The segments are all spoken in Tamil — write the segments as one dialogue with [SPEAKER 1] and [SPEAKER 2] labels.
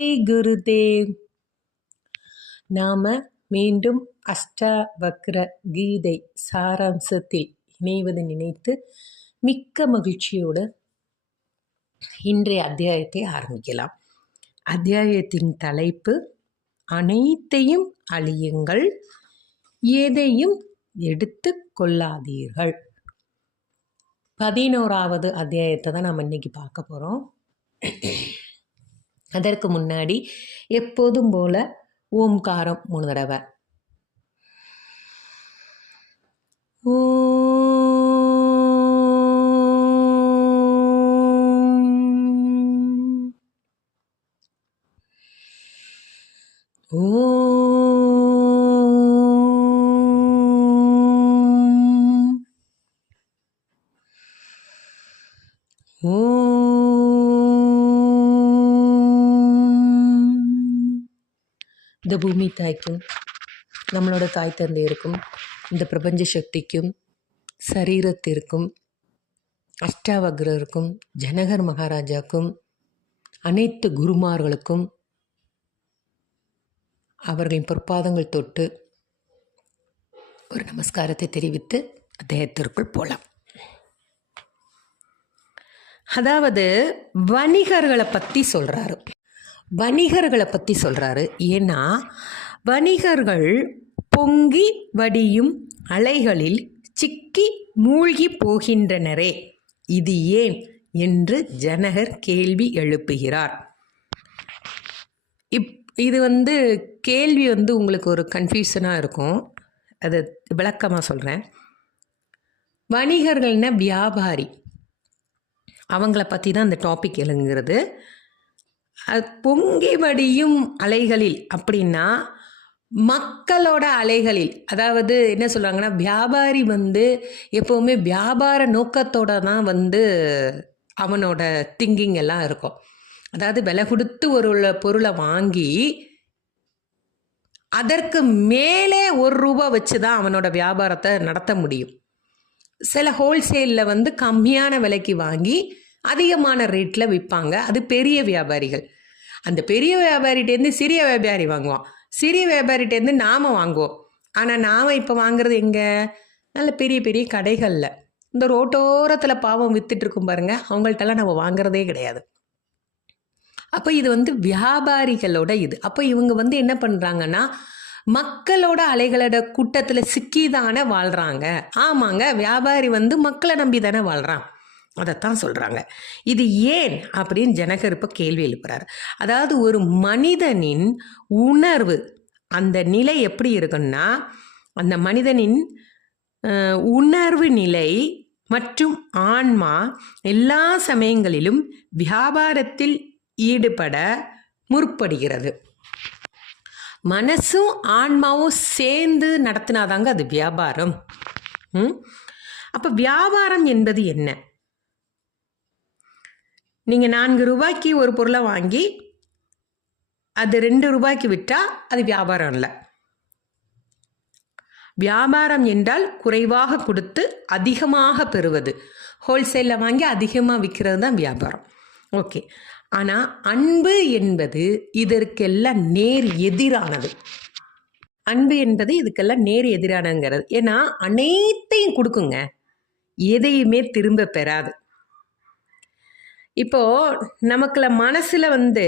[SPEAKER 1] ஜெய் குருதேவ். நாம மீண்டும் அஷ்டவக்ர கீதை சாராம்சத்தில் இணைவது நினைத்து மிக்க மகிழ்ச்சியோடு இன்றைய அத்தியாயத்தை ஆரம்பிக்கலாம். அத்தியாயத்தின் தலைப்பு அனைத்தையும் அழியுங்கள் எதையும் எடுத்து கொள்ளாதீர்கள். பதினோராவது அத்தியாயத்தை தான் நம்ம இன்னைக்கு பார்க்க போகிறோம் அதற்கு முன்னாடி எப்போதும் போல ஓம்காரம் மூணு தடவை. பூமி தாய்க்கும் நம்மளோட தாய் தந்தையருக்கும் இந்த பிரபஞ்ச சக்திக்கும் சரீரத்திற்கும் அஷ்டாவக்ரருக்கும் ஜனகர் மகாராஜாக்கும் அனைத்து குருமார்களுக்கும் அவர்களின் பொற்பாதங்கள் தொட்டு ஒரு நமஸ்காரத்தை தெரிவித்து அத்தியாயத்திற்குள் போகலாம் அதாவது வணிகர்களை பற்றி சொல்கிறாரு வணிகர்களை பற்றி சொல்கிறாரு ஏன்னா வணிகர்கள் பொங்கி வடியும் அலைகளில் சிக்கி மூழ்கி போகின்றனரே. இது ஏன்? என்று ஜனகர் கேள்வி எழுப்புகிறார். இப் இது வந்து கேள்வி வந்து உங்களுக்கு ஒரு கன்ஃபியூஷனாக இருக்கும். அது விளக்கமாக சொல்கிறேன் வணிகர்கள்னா வியாபாரி. அவங்கள பற்றி தான் இந்த டாபிக் எழுங்கிறது. பொங்கி வடியும் அலைகளில் அப்படின்னா மக்களோட அலைகளில் அதாவது என்ன சொல்கிறாங்கன்னா வியாபாரி வந்து எப்போவுமே வியாபார நோக்கத்தோட தான் வந்து அவனோட திங்கிங் எல்லாம் இருக்கும். அதாவது விலை கொடுத்து ஒரு பொருளை வாங்கி அதற்கு மேலே ஒரு ரூபா வச்சு தான் அவனோட வியாபாரத்தை நடத்த முடியும். சில ஹோல்சேலில் வந்து கம்மியான விலைக்கு வாங்கி அதிகமான ரேட்டில் விற்பாங்க அது பெரிய வியாபாரிகள். அந்த பெரிய வியாபாரிட்டேருந்து சிறிய வியாபாரி வாங்குவான். சிறிய வியாபாரிகிட்டேருந்து நாம் வாங்குவோம். ஆனால் நாம் இப்போ வாங்குறது எங்கே? நல்ல பெரிய பெரிய கடைகளில். இந்த ரோட்டோரத்தில் பாவம் விற்றுட்ருக்கும் பாருங்கள் அவங்கள்ட்டெல்லாம் அவங்கள்ட்டலாம் நம்ம வாங்குறதே கிடையாது. அப்போ இது வந்து வியாபாரிகளோட இது. அப்போ இவங்க வந்து என்ன பண்ணுறாங்கன்னா மக்களோட அலைகளோட கூட்டத்தில் சிக்கி தானே வாழ்கிறாங்க ஆமாங்க வியாபாரி வந்து மக்களை நம்பி தானே வாழ்கிறான் அதைத்தான் சொல்கிறாங்க இது ஏன் அப்படின்னு ஜனகர் இப்போ கேள்வி எழுப்புறார். அதாவது ஒரு மனிதனின் உணர்வு அந்த நிலை எப்படி இருக்குன்னா அந்த மனிதனின் உணர்வு நிலை மற்றும் ஆன்மா எல்லா சமயங்களிலும் வியாபாரத்தில் ஈடுபட முற்படுகிறது. மனசும் ஆன்மாவும் சேர்ந்து நடத்தினாதாங்க அது வியாபாரம். ம்? அப்போ வியாபாரம் என்பது என்ன? நீங்கள் நான்கு ரூபாய்க்கு ஒரு பொருளை வாங்கி அது ரெண்டு ரூபாய்க்கு விட்டால் அது வியாபாரம் இல்லை வியாபாரம் என்றால் குறைவாக கொடுத்து அதிகமாக பெறுவது. ஹோல்சேலில் வாங்கி அதிகமாக விற்கிறது தான் வியாபாரம். ஓகே ஆனால் அன்பு என்பது இதற்கெல்லாம் நேர் எதிரானது. அன்பு என்பது இதுக்கெல்லாம் நேர் எதிரானங்கிறது. ஏன்னா அனைத்தையும் கொடுக்குங்க. எதையுமே திரும்ப பெறாது. இப்போ நமக்குள்ள மனசுல வந்து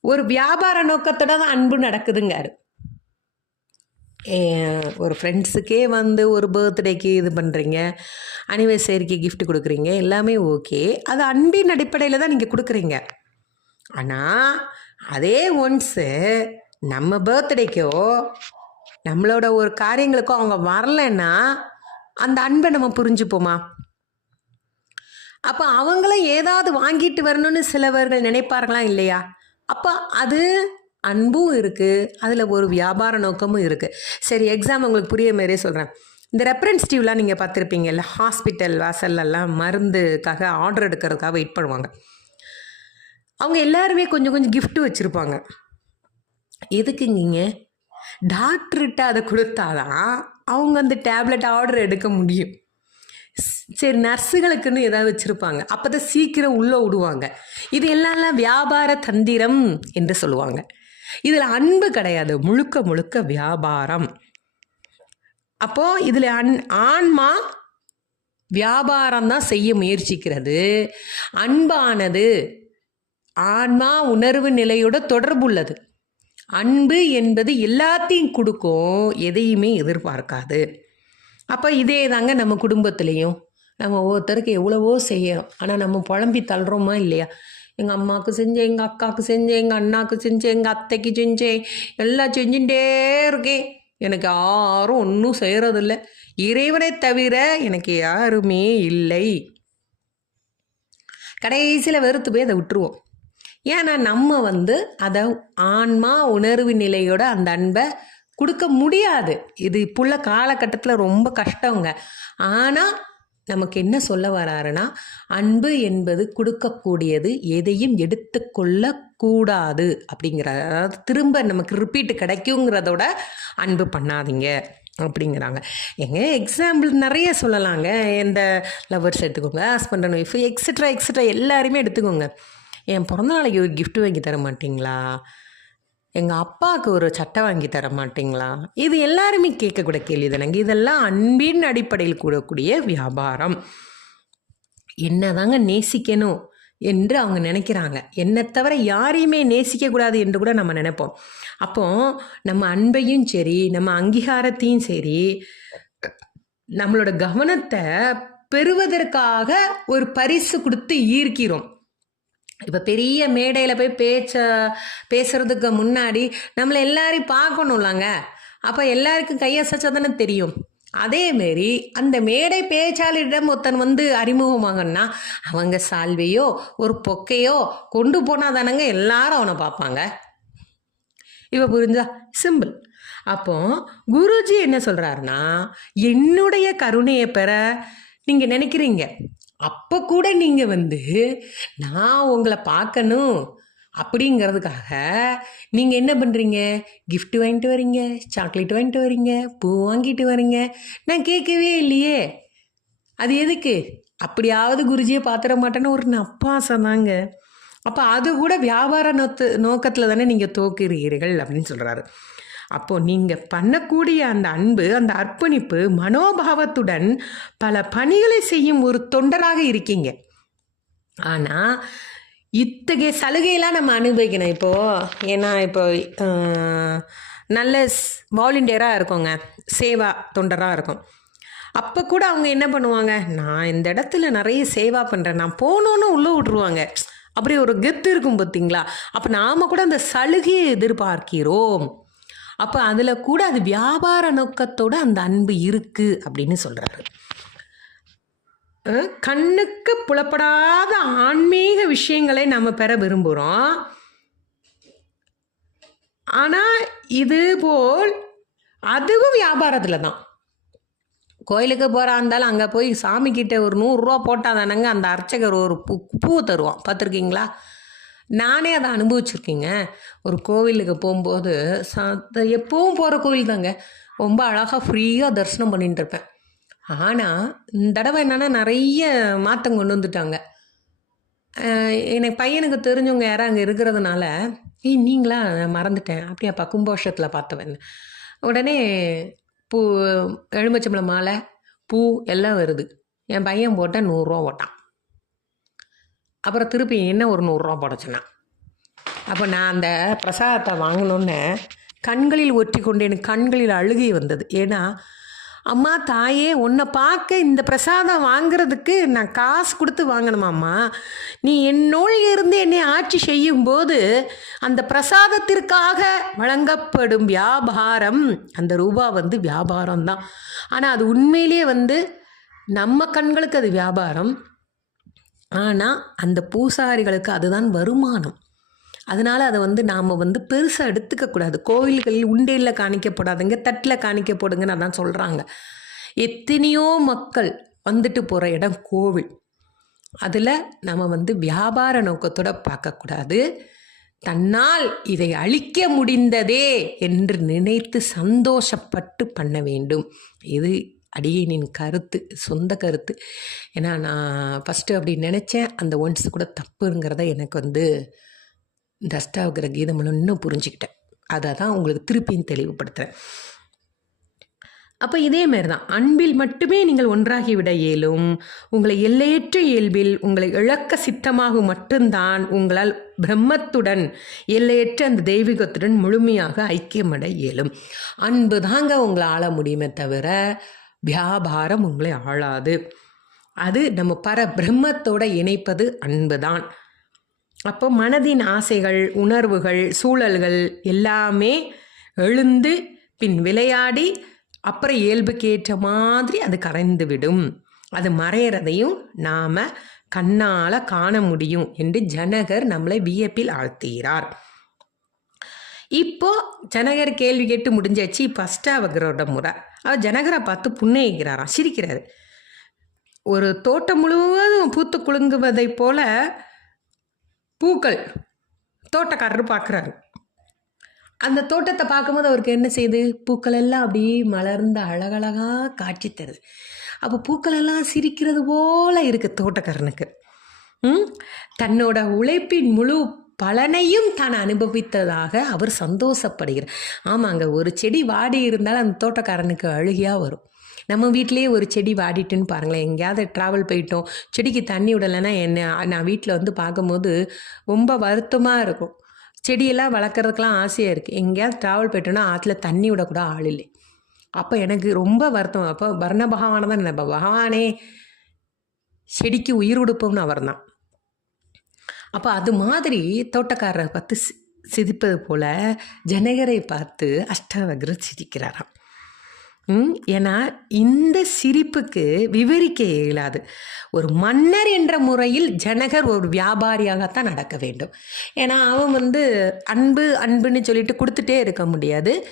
[SPEAKER 1] ஒரு வியாபார நோக்கத்தோட தான் அன்பு நடக்குதுங்காரு ஒரு ஃப்ரெண்ட்ஸுக்கே வந்து ஒரு பர்த்டேக்கு இது பண்ணுறீங்க அனிவர்சரிக்கு கிஃப்ட் கொடுக்குறீங்க எல்லாமே ஓகே அது அன்பின் அடிப்படையில் தான் நீங்கள் கொடுக்குறீங்க. ஆனால் அதே ஒன்ஸு நம்ம பர்த்டேக்கோ நம்மளோட ஒரு காரியங்களுக்கோ அவங்க வரலைன்னா அந்த அன்பை நம்ம புரிஞ்சுப்போமா? அப்போ அவங்களும் ஏதாவது வாங்கிட்டு வரணும்னு சிலவர்கள் நினைப்பார்களா இல்லையா? அப்போ அது அன்பும் இருக்குது அதில் ஒரு வியாபார நோக்கமும் இருக்குது சரி எக்ஸாம் உங்களுக்கு புரிய மாதிரியே சொல்கிறேன் இந்த ரெஃபரன்ஸ் டியூலாம் நீங்கள் பார்த்துருப்பீங்கல்ல ஹாஸ்பிட்டல் வாசல்லலாம் மருந்துக்காக ஆர்டர் எடுக்கிறதுக்காக வெயிட் பண்ணுவாங்க. அவங்க எல்லாருமே கொஞ்சம் கொஞ்சம் கிஃப்ட்டு வச்சுருப்பாங்க. எதுக்குங்க டாக்டர்கிட்ட அதை கொடுத்தாதான் அவங்க அந்த டேப்லெட் ஆர்டர் எடுக்க முடியும். சரி நர்ஸுகளுக்குன்னு ஏதாவது வச்சுருப்பாங்க. அப்போ தான் சீக்கிரம் உள்ளே விடுவாங்க. இது எல்லாம் வியாபார தந்திரம் என்று சொல்லுவாங்க. இதில் அன்பு கிடையாது. முழுக்க முழுக்க வியாபாரம். அப்போது இதில் அன் ஆன்மா வியாபாரம் தான் செய்ய முயற்சிக்கிறது. அன்பானது ஆன்மா உணர்வு நிலையோட தொடர்புள்ளது அன்பு என்பது எல்லாத்தையும் கொடுக்கும் எதையுமே எதிர்பார்க்காது. அப்போ இதே தாங்க நம்ம குடும்பத்துலேயும். நம்ம ஒவ்வொருத்தருக்கு எவ்வளவோ செய்யறோம். ஆனால் நம்ம புழம்பி தள்ளுறோமா இல்லையா? எங்கள் அம்மாவுக்கு செஞ்சேன் எங்கள் அக்காவுக்கு செஞ்சேன் எங்கள் அண்ணாவுக்கு செஞ்சேன் எங்கள் அத்தைக்கு செஞ்சேன். எல்லாம் செஞ்சுட்டே இருக்கேன். எனக்கு யாரும் ஒன்றும் செய்கிறதில்ல இறைவனை தவிர எனக்கு யாருமே இல்லை. கடைசியில் வெறுத்து போய் அதை விட்டுருவோம். ஏன்னா நம்ம வந்து அதை ஆன்மா உணர்வு நிலையோட அந்த அன்பை கொடுக்க முடியாது. இது இப்புள்ள காலகட்டத்தில் ரொம்ப கஷ்டங்க. ஆனால் நமக்கு என்ன சொல்ல வராருன்னா அன்பு என்பது கொடுக்கக்கூடியது எதையும் எடுத்துக்கொள்ள கூடாது அப்படிங்கிற அதாவது திரும்ப நமக்கு ரிப்பீட் கிடைக்குங்கிறதோட அன்பு பண்ணாதீங்க அப்படிங்கிறாங்க. எங்க எக்ஸாம்பிள் நிறைய சொல்லலாங்க. எந்த லவர்ஸ் எடுத்துக்கோங்க husband and wife extra extra எல்லாருமே எடுத்துக்கோங்க. என் பிறந்த நாளைக்கு ஒரு கிஃப்ட் வாங்கி தர மாட்டிங்களா எங்கள் அப்பாவுக்கு ஒரு சட்டை வாங்கி தர மாட்டிங்களா? இது எல்லாருமே கேட்கக்கூடிய கேள்வி தானேங்க இதெல்லாம் அன்பின் அடிப்படையில் கூடக்கூடிய வியாபாரம். என்னதாங்க நேசிக்கணும் என்று அவங்க நினைக்கிறாங்க. என்னை தவிர யாரையுமே நேசிக்கக்கூடாது என்று கூட நம்ம நினைப்போம். அப்போ நம்ம அன்பையும் சரி நம்ம அங்கீகாரத்தையும் சரி நம்மளோட கவனத்தை பெறுவதற்காக ஒரு பரிசு கொடுத்து ஈர்க்கிறோம். இப்போ பெரிய மேடையில் போய் பேச்ச பேசுகிறதுக்கு முன்னாடி நம்மளை எல்லாரையும் பார்க்கணும்லங்க. அப்போ எல்லாருக்கும் கையசைச்சா தானே தெரியும். அதேமாரி அந்த மேடை பேச்சாளரிடம் ஒருத்தன் வந்து அறிமுகமாகன்னா அவங்க சால்வையோ ஒரு பொக்கையோ கொண்டு போனால் தானங்க எல்லாரும் அவனை பார்ப்பாங்க. இப்போ புரிஞ்சா? சிம்பிள். அப்போ குருஜி என்ன சொல்கிறாருன்னா என்னுடைய கருணையை பெற நீங்கள் நினைக்கிறீங்க. அப்போ கூட நீங்கள் வந்து நான் உங்களை பார்க்கணும் அப்படிங்கிறதுக்காக நீங்கள் என்ன பண்ணுறீங்க கிஃப்ட் வாங்கிட்டு வரீங்க சாக்லேட் வாங்கிட்டு வரீங்க பூ வாங்கிட்டு வரீங்க. நான் கேட்கவே இல்லையே. அது எதுக்கு? அப்படியாவது குருஜியை பார்த்துட மாட்டேன்னு ஒரு நப்பாசம் தாங்க அப்போ அது கூட வியாபார நோத்து நோக்கத்தில் தானே நீங்கள் தோக்குறீர்கள் அப்படின்னு சொல்கிறாரு அப்போது நீங்கள் பண்ணக்கூடிய அந்த அன்பு அந்த அர்ப்பணிப்பு மனோபாவத்துடன் பல பணிகளை செய்யும் ஒரு தொண்டராக இருக்கீங்க. ஆனால் இத்தகைய சலுகையெல்லாம் நம்ம அனுபவிக்கணும். இப்போது ஏன்னா இப்போ நல்ல வாலண்டியராக இருக்கோங்க. சேவா தொண்டராக இருக்கும். அப்போ கூட அவங்க என்ன பண்ணுவாங்க? நான் இந்த இடத்துல நிறைய சேவா பண்ணுறேன் நான் போகணுன்னு உள்ளே விட்ருவாங்க அப்படி ஒரு கெத்து இருக்கும் பார்த்தீங்களா அப்போ நாம் கூட அந்த சலுகையை எதிர்பார்க்கிறோம். அப்போ அதில் கூட அது வியாபார நோக்கத்தோட அந்த அன்பு இருக்குது அப்படின்னு சொல்கிறாரு கண்ணுக்கு புலப்படாத ஆன்மீக விஷயங்களை நம்ம பெற விரும்புகிறோம் ஆனால் இது போல் அதுவும் வியாபாரத்தில் தான். கோயிலுக்கு போகிறா இருந்தாலும் அங்கே போய் சாமிக்கிட்ட ஒரு நூறுரூவா போட்டால் தானங்க அந்த அர்ச்சகர் ஒரு பூ பூ தருவான். பார்த்துருக்கீங்களா? நானே அதை அனுபவிச்சிருக்கேங்க. ஒரு கோவிலுக்கு போகும்போது ச எப்பவும் போகிற கோவில் தாங்க. ரொம்ப அழகாக ஃப்ரீயாக தரிசனம் பண்ணிட்டு இருப்பேன். ஆனால் இந்த தடவை என்னென்னா நிறைய மாற்றம் கொண்டு வந்துட்டாங்க. எனக்கு பையனுக்கு தெரிஞ்சவங்க யாரும் அங்கே இருக்கிறதுனால ஏய் நீங்களா? நான் மறந்துட்டேன். அப்படியாப்பா கும்பாஷத்தில் பார்த்தவன். உடனே பூ எலுமிச்சம்பழம் மாலை பூ எல்லாம் வருது. என் பையன் போட்டால் நூறுரூவா ஓட்டான் அப்புறம் திருப்பி என்ன ஒரு நூறுரூவா போட சொன்னான். அப்போ நான் அந்த பிரசாதத்தை வாங்கினோன்னே கண்களில் ஒற்றி கொண்டு எனக்கு கண்களில் அழுகை வந்தது. ஏன்னா அம்மா தாயே உன்னை பார்க்க இந்த பிரசாதம் வாங்குறதுக்கு நான் காசு கொடுத்து வாங்கணுமாம்மா. நீ என்னோடு இருந்து என்னை ஆட்சி செய்யும்போது அந்த பிரசாதத்திற்காக வழங்கப்படும் வியாபாரம் அந்த ரூபா வந்து வியாபாரம் தான் ஆனால் அது உண்மையிலேயே வந்து நம்ம கண்களுக்கு அது வியாபாரம் ஆனால் அந்த பூசாரிகளுக்கு அதுதான் வருமானம். அதனால் அதை வந்து நாம் வந்து பெருசாக எடுத்துக்கக்கூடாது கோவில்களில் உண்டையில் காணிக்கப்படாதுங்க தட்டில் காணிக்கப்படுங்கன்னு அதான் சொல்கிறாங்க எத்தனையோ மக்கள் வந்துட்டு போகிற இடம் கோவில். அதில் நம்ம வந்து வியாபார நோக்கத்தோட பார்க்கக்கூடாது தன்னால் இதை அழிக்க முடிந்ததே என்று நினைத்து சந்தோஷப்பட்டு பண்ண வேண்டும். இது அடியேனின் கருத்து சொந்த கருத்து. ஏன்னா நான் ஃபஸ்ட்டு அப்படி நினச்சேன். அந்த ஒன்ஸ் கூட தப்புங்கிறத எனக்கு வந்து இந்த அஷ்டாவகிர இன்னும் புரிஞ்சுக்கிட்டேன். அதை தான் உங்களுக்கு திருப்பியும் தெளிவுபடுத்துகிறேன் அப்போ இதே மாதிரி தான் அன்பில் மட்டுமே நீங்கள் ஒன்றாகிவிட இயலும். உங்களை எல்லையற்ற இயல்பில் உங்களை இழக்க சித்தமாகும் மட்டும்தான் உங்களால் பிரம்மத்துடன் எல்லையற்ற அந்த தெய்வீகத்துடன் முழுமையாக ஐக்கியமட இயலும். அன்பு தாங்க உங்களை ஆள முடியுமே தவிர வியாபாரம் உங்களை ஆளாது. அது நம்ம பர பிரம்மத்தோட இணைப்பது அன்பு தான் அப்போ மனதின் ஆசைகள் உணர்வுகள் சூழல்கள் எல்லாமே எழுந்து பின் விளையாடி அப்புறம் இயல்புக்கு ஏற்ற மாதிரி அது கரைந்து விடும் அது மறையிறதையும் நாம் கண்ணால் காண முடியும் என்று ஜனகர் நம்மளை வியப்பில் ஆழ்த்துகிறார். இப்போ ஜனகர் கேள்வி கேட்டு முடிஞ்சாச்சு. இப்போ அஷ்டாவகரோட முறை. அவர் ஜனகரை பார்த்து புன்னயிக்கிறாராம் சிரிக்கிறாரு. ஒரு தோட்டம் முழுவதும் பூத்து குலுங்குவதைப் போல பூக்கள் தோட்டக்காரர் பார்க்குறாரு. அந்த தோட்டத்தை பார்க்கும்போது அவருக்கு என்ன செய்யுது பூக்கள் எல்லாம் அப்படியே மலர்ந்து அழகழகாக காட்சி தருது. அப்போ பூக்கள் எல்லாம் சிரிக்கிறது போல இருக்குது தோட்டக்காரனுக்கு. தன்னோட உழைப்பின் முழு பலனையும் தான் அனுபவித்ததாக அவர் சந்தோஷப்படுகிறார். ஆமாங்க ஒரு செடி வாடி இருந்தாலும் அந்த தோட்டக்காரனுக்கு அழுகையாக வரும். நம்ம வீட்டிலேயே ஒரு செடி வாடிட்டுன்னு பாருங்களேன் எங்கேயாவது ட்ராவல் போயிட்டோம் செடிக்கு தண்ணி விடலைன்னா என்ன? நான் வீட்டில் வந்து பார்க்கும்போது ரொம்ப வருத்தமாக இருக்கும். செடியெல்லாம் வளர்க்குறதுக்கெலாம் ஆசையாக இருக்குது எங்கேயாவது ட்ராவல் போயிட்டோன்னா ஆற்றுல தண்ணி விடக்கூட ஆள் இல்லை. அப்போ எனக்கு ரொம்ப வருத்தம். அப்போ வர்ண பகவானை தான் நினைப்பேன் பகவானே செடிக்கு உயிர் கொடுப்போம்னு அவர் தான் அப்போ அது மாதிரி தோட்டக்காரரை பார்த்து சி- சிரிப்பது போல ஜனகரை பார்த்து அஷ்டாவகர் சிரிக்கிறாராம். ஏன்னா இந்த சிரிப்புக்கு விவரிக்க இயலாது. ஒரு மன்னர் என்ற முறையில் ஜனகர் ஒரு வியாபாரியாகத்தான் நடக்க வேண்டும். ஏன்னா அவன் வந்து அன்பு அன்புன்னு சொல்லிட்டு கொடுத்துட்டே இருக்க முடியாது.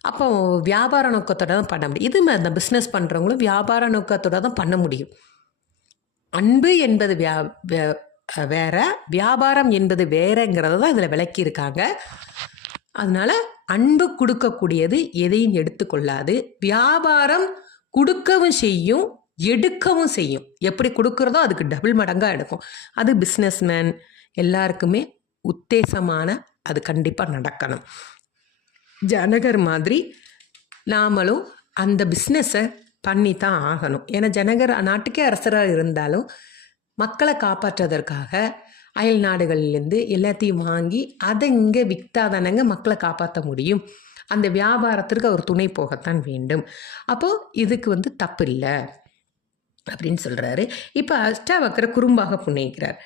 [SPEAKER 1] அப்போ வியாபார நோக்கத்தோட தான் பண்ண முடியும். இது மாதிரி தான் பிஸ்னஸ் பண்ணுறவங்களும் வியாபார நோக்கத்தோட தான் பண்ண முடியும். அன்பு என்பது வியா வேற வியாபாரம் என்பது வேறங்கிறத தான் இதில் விளக்கியிருக்காங்க. அதனால அன்பு கொடுக்கக்கூடியது எதையும் எடுத்துக்கொள்ளாது. வியாபாரம் கொடுக்கவும் செய்யும் எடுக்கவும் செய்யும். எப்படி கொடுக்குறதோ அதுக்கு டபுள் மடங்காக எடுக்கும். அது பிஸ்னஸ்மேன் எல்லாருக்குமே உத்தேசமான அது கண்டிப்பாக நடக்கணும். ஜனகர் மாதிரி நாமளும் அந்த பிஸ்னஸை பண்ணி தான் ஆகணும். ஏன்னா ஜனகர் நாட்டுக்கே அரசராக இருந்தாலும் மக்களை காப்பாற்றுவதற்காக அயல் நாடுகள்லேருந்து எல்லாத்தையும் வாங்கி அதை இங்கே விற்றாதானங்க மக்களை காப்பாற்ற முடியும். அந்த வியாபாரத்திற்கு அவர் துணை போகத்தான் வேண்டும். அப்போது இதுக்கு வந்து தப்பு இல்லை அப்படின்னு சொல்கிறாரு இப்போ அஷ்டாவக்கரை குறும்பாக புண்ணிக்கிறார்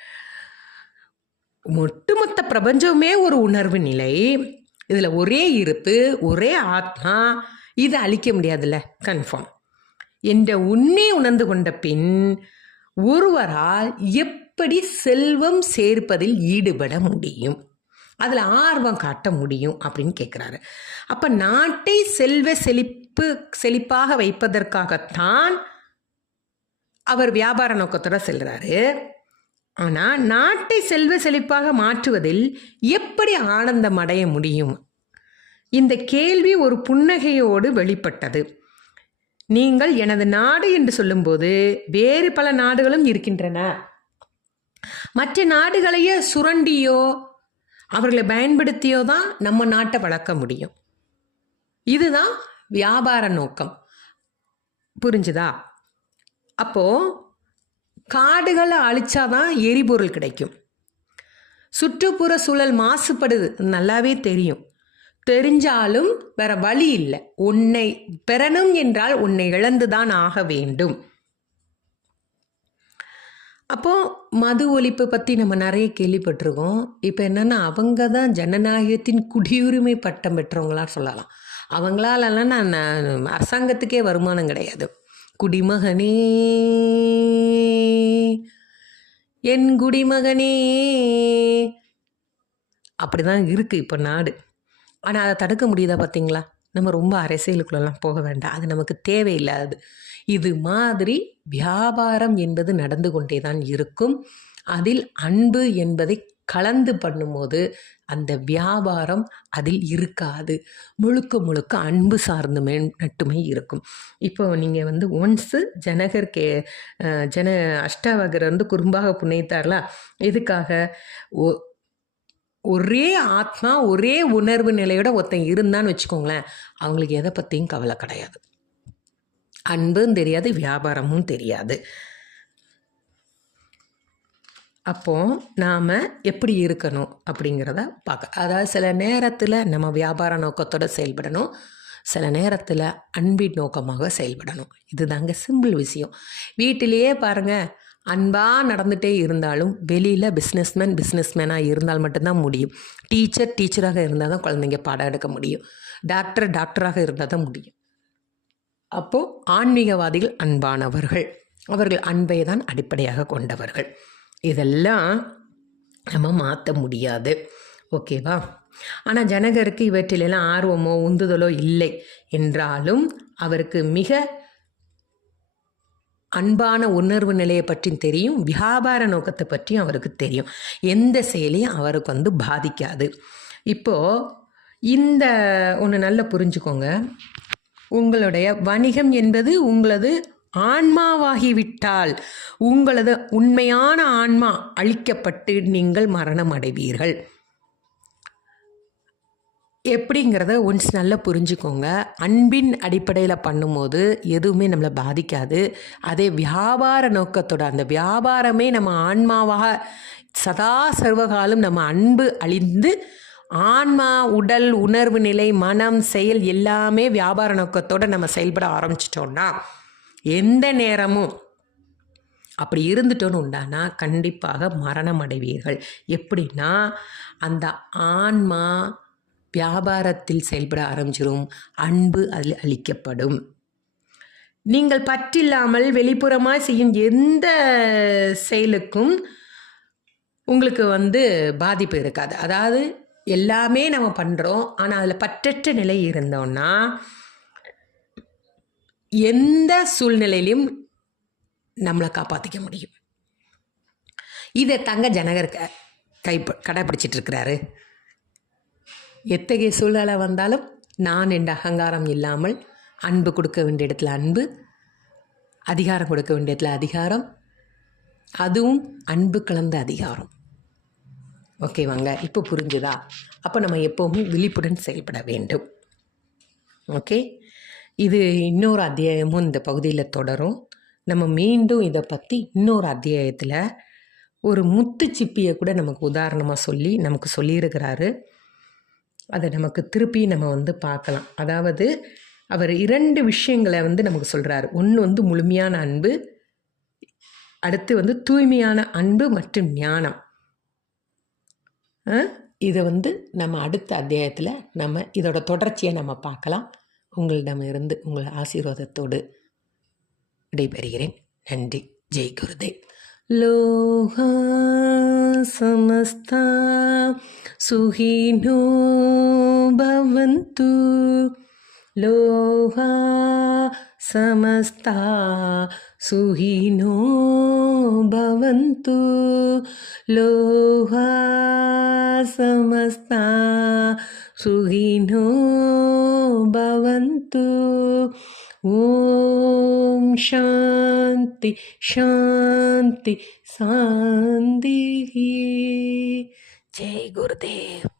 [SPEAKER 1] ஒட்டுமொத்த பிரபஞ்சமே ஒரு உணர்வு நிலை. இதில் ஒரே இருப்பு ஒரே ஆத்மா இதை அழிக்க முடியாதுல்ல. கன்ஃபார்ம். என்ற உண்மை உணர்ந்து கொண்ட பின் ஒருவரால் எப்படி செல்வம் சேர்ப்பதில் ஈடுபட முடியும்? அதில் ஆர்வம் காட்ட முடியும் அப்படின்னு கேட்குறாரு அப்போ நாட்டை செல்வ செழிப்பு செழிப்பாக வைப்பதற்காகத்தான் அவர் வியாபார நோக்கத்தோட செல்கிறாரு ஆனால் நாட்டை செல்வ செழிப்பாக மாற்றுவதில் எப்படி ஆனந்தம் அடைய முடியும்? இந்த கேள்வி ஒரு புன்னகையோடு வெளிப்பட்டது. நீங்கள் எனது நாடு என்று சொல்லும்போது வேறு பல நாடுகளும் இருக்கின்றன. மற்ற நாடுகளையே சுரண்டியோ அவர்களை பயன்படுத்தியோ தான் நம்ம நாட்டை வளர்க்க முடியும். இதுதான் வியாபார நோக்கம். புரிஞ்சுதா? அப்போ காடுகளை அழிச்சாதான் எரிபொருள் கிடைக்கும். சுற்றுப்புற சூழல் மாசுபடுது. நல்லாவே தெரியும். தெரிஞ்சாலும் வேற வழி இல்லை. உன்னை பெறணும் என்றால் உன்னை இழந்துதான் ஆக வேண்டும். அப்போ மது ஒழிப்பு பற்றி நம்ம நிறைய கேள்விப்பட்டிருக்கோம். இப்போ என்னன்னா அவங்க தான் ஜனநாயகத்தின் குடியுரிமை பட்டம் பெற்றவங்களா சொல்லலாம். அவங்களாலலாம் நான் நான் அரசாங்கத்துக்கே வருமானம் கிடையாது. குடிமகனே என் குடிமகனே. அப்படிதான் இருக்கு இப்போ நாடு. ஆனால் அதை தடுக்க முடியுதா பார்த்தீங்களா நம்ம ரொம்ப அரசியலுக்குள்ளெல்லாம் போக வேண்டாம். அது நமக்கு தேவையில்லாது இது மாதிரி வியாபாரம் என்பது நடந்து கொண்டே தான் இருக்கும். அதில் அன்பு என்பதை கலந்து பண்ணும்போது அந்த வியாபாரம் அதில் இருக்காது. முழுக்க முழுக்க அன்பு சார்ந்துமே மட்டுமே இருக்கும். இப்போ நீங்கள் வந்து ஒன்ஸு ஜனகர் கே ஜன அஷ்டாவகர் வந்து குறும்பாக புனைத்தார்ல எதுக்காக? ஒ ஒரே ஆத்மா ஒரே உணர்வு நிலையோட ஒருத்தன் இருந்தான்னு வச்சுக்கோங்களேன் அவங்களுக்கு எதை பற்றியும் கவலை கிடையாது. அன்பும் தெரியாது வியாபாரமும் தெரியாது. அப்போ நாம் எப்படி இருக்கணும் அப்படிங்கிறத பார்க்க. அதாவது சில நேரத்தில் நம்ம வியாபார நோக்கத்தோட செயல்படணும் சில நேரத்தில் அன்பின் நோக்கமாக செயல்படணும். இதுதாங்க சிம்பிள் விஷயம். வீட்டிலேயே பாருங்கள் அன்பாக நடந்துகிட்டே இருந்தாலும் வெளியில் பிஸ்னஸ்மேன் பிஸ்னஸ்மேனாக இருந்தால் மட்டும்தான் முடியும். டீச்சர் டீச்சராக இருந்தால் தான் குழந்தைங்க பாடம் எடுக்க முடியும். டாக்டர் டாக்டராக இருந்தால் தான் முடியும். அப்போது ஆன்மீகவாதிகள் அன்பானவர்கள். அவர்கள் அன்பை தான் அடிப்படையாக கொண்டவர்கள். இதெல்லாம் நம்ம மாற்ற முடியாது. ஓகேவா ஆனால் ஜனகருக்கு இவற்றிலெல்லாம் ஆர்வமோ உந்துதலோ இல்லை. என்றாலும் அவருக்கு மிக அன்பான உணர்வு நிலையை பற்றியும் தெரியும் வியாபார நோக்கத்தை பற்றியும் அவருக்கு தெரியும். எந்த செயலையும் அவருக்கு வந்து பாதிக்காது. இப்போது இந்த ஒன்று நல்லா புரிஞ்சுக்கோங்க. உங்களுடைய வணிகம் என்பது உங்களது ஆன்மாவாகிவிட்டால் உங்களது உண்மையான ஆன்மா அழிக்கப்பட்டு நீங்கள் மரணம் அடைவீர்கள் எப்படிங்கிறத ஒன்ஸ் நல்லா புரிஞ்சுக்கோங்க. அன்பின் அடிப்படையில் பண்ணும்போது எதுவுமே நம்மளை பாதிக்காது. அதே வியாபார நோக்கத்தோட அந்த வியாபாரமே நம்ம ஆன்மாவாக சதா சர்வகாலம் நம்ம அன்பு அழிந்து ஆன்மா உடல் உணர்வு நிலை மனம் செயல் எல்லாமே வியாபார நோக்கத்தோடு நம்ம செயல்பட ஆரம்பிச்சிட்டோம்னா எந்த நேரமும் அப்படி இருந்துட்டோன்னு உண்டானா கண்டிப்பாக மரணம் அடைவீர்கள். எப்படின்னா அந்த ஆன்மா வியாபாரத்தில் செயல்பட ஆரம்பிச்சிடும் அன்பு அதில் அளிக்கப்படும். நீங்கள் பற்றில்லாமல் வெளிப்புறமாக செய்யும் எந்த செயலுக்கும் உங்களுக்கு வந்து பாதிப்பு இருக்காது. அதாவது எல்லாமே நம்ம பண்ணுறோம் ஆனால் அதில் பற்றற்ற நிலை இருந்தோம்னா எந்த சூழ்நிலையிலையும் நம்மளை காப்பாற்றிக்க முடியும். இதை தங்க ஜனகர் கை கடைப்பிடிச்சிட்டு இருக்கிறாரு. எத்தகைய சூழ்நிலை வந்தாலும் நான் என்ற அகங்காரம் இல்லாமல் அன்பு கொடுக்க வேண்டிய இடத்துல அன்பு அதிகாரம் கொடுக்க வேண்டிய இடத்துல அதிகாரம் அதுவும் அன்பு கலந்த அதிகாரம். ஓகேவாங்க? இப்போ புரிஞ்சுதா? அப்போ நம்ம எப்போவுமே விழிப்புடன் செயல்பட வேண்டும். ஓகே? இது இன்னொரு அத்தியாயமும் இந்த பகுதியில் தொடரும். நம்ம மீண்டும் இதை பற்றி இன்னொரு அத்தியாயத்தில் ஒரு முத்து சிப்பியை கூட நமக்கு உதாரணமாக சொல்லி நமக்கு சொல்லியிருக்கிறாரு. அதை நமக்கு திருப்பி நம்ம வந்து பார்க்கலாம். அதாவது அவர் இரண்டு விஷயங்களை வந்து நமக்கு சொல்கிறார் ஒன்று வந்து முழுமையான அன்பு அடுத்து வந்து தூய்மையான அன்பு மற்றும் ஞானம். இதை வந்து நம்ம அடுத்த அத்தியாயத்தில் நம்ம இதோட தொடர்ச்சியை நம்ம பார்க்கலாம். உங்களிடம் இருந்து உங்கள் ஆசீர்வாதத்தோடு விடைபெறுகிறேன். நன்றி. ஜெய் குருதே லோகா சமஸ்தா सुखिनो भवन्तु लोहा समस्ता सुखिनो भवन्तु लोहा समस्ता सुखिनो भवन्तु ॐ शान्ति शान्ति शान्तिः जय गुरुदेव।